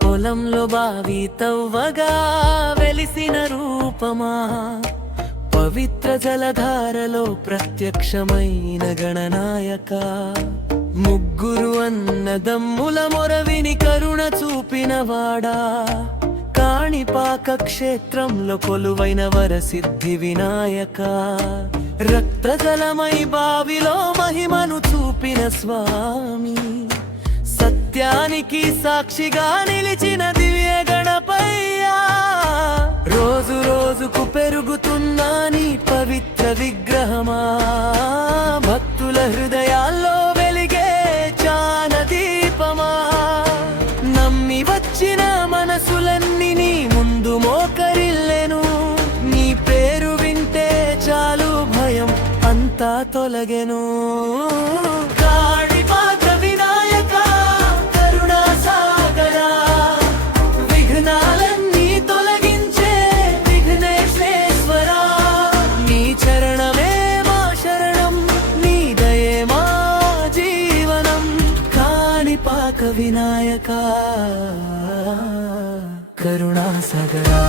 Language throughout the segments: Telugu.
పొలంలో బావి తవ్వగా వెలిసిన రూపమా, పవిత్ర జలధారలో ప్రత్యక్షమైన గణనాయక, ముగ్గురు అన్నదమ్ముల మొరవిని కరుణ చూపినవాడా, కాణిపాక క్షేత్రంలో కొలువైన వరసిద్ధి వినాయక, రక్తజలమై బావిలో మహిమను చూపిన స్వామి, సత్యానికి సాక్షిగా నిలిచిన దివ్య గణపయ్యా, రోజు రోజుకు పెరుగుతున్నా నీ పవిత్ర విగ్రహమా, భక్తుల హృదయాల్లో వెలిగే చాన దీపమా, నమ్మి వచ్చిన మనసులన్నీ నీ ముందు మోకరిల్లెను, నీ పేరు వింటే చాలు భయం అంతా తొలగెను. వినాయక కరుణా సాగరా,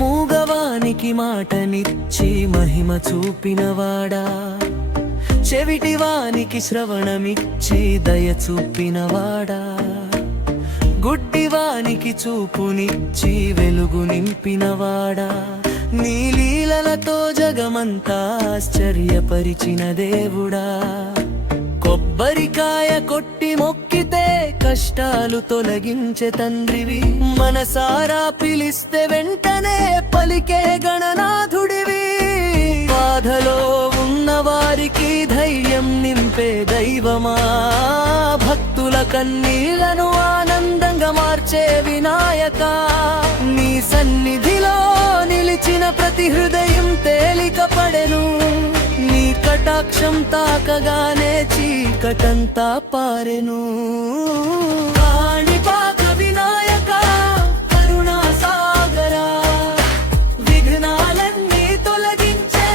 మూగవానికి మాటనిచ్చి మహిమ చూపినవాడా, చెవిటివానికి శ్రవణమిచ్చి దయ చూపినవాడా, గుడ్డివానికి చూపునిచ్చి వెలుగు నింపినవాడా, నీ లీలలతో జగమంతా ఆశ్చర్యపరిచిన దేవుడా, కొబ్బరికాయ కొట్టి మొక్కితే కష్టాలు తొలగించే తండ్రివి, మనసారా పిలిస్తే వెంటనే పలికే గణనాథుడివి, బాధలో ఉన్న వారికి ధైర్యం నింపే దైవమా, భక్తుల కన్నీళ్లను ఆనందంగా మార్చే వినాయక, నీ సన్నిధిలో నిలిచిన ప్రతి హృదయం తేలిక పడెను, నీ కటాక్షం తాకగానే చీకటంతా పారెను. కాణిపాక వినాయక కరుణా సాగరా, విఘ్నాలన్నీ తొలగించే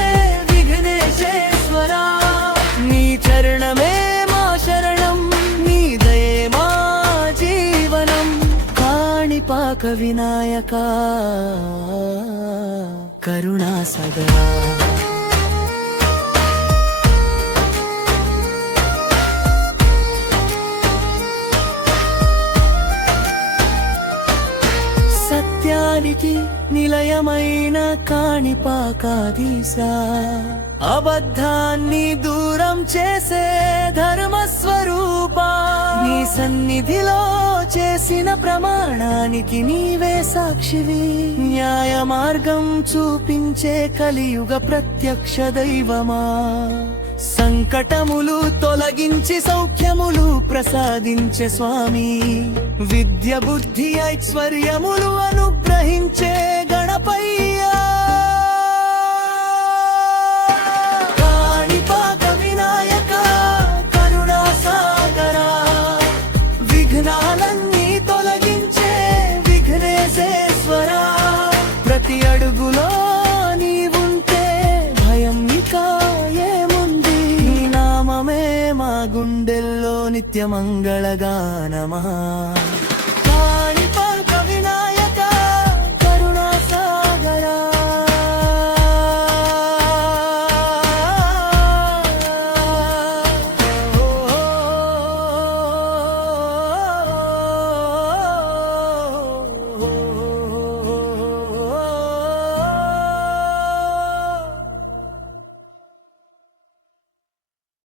విఘ్నేశ్వరా, నీ చరణమే మా శరణం, నీ దయే మా జీవనం, కాణిపాక వినాయక కరుణా సాగరా. సత్యానికి నిలయమైన కాణిపాకాధీశా, అబద్ధాన్ని దూరం చేసే ధర్మస్వరూపా, నీ సన్నిధిలో చేసిన ప్రమాణానికి నీవే సాక్షివి, న్యాయ మార్గం చూపించే కలియుగ ప్రత్యక్ష దైవమా, సంకటములు తొలగించి సౌఖ్యములు ప్రసాదించే స్వామి, విద్య బుద్ధి ఐశ్వర్యములు అనుగ్రహించే గణపయ్యా, కాణిపాక వినాయక కరుణా సాగరా, విఘ్నాలన్నీ తొలగించే విఘ్నేశ్వరా, ప్రతి అడుగులో నీవుంటే భయం ఇక ఏముంది, నీ నామమే మా గుండెల్లో నిత్య మంగళగానమా.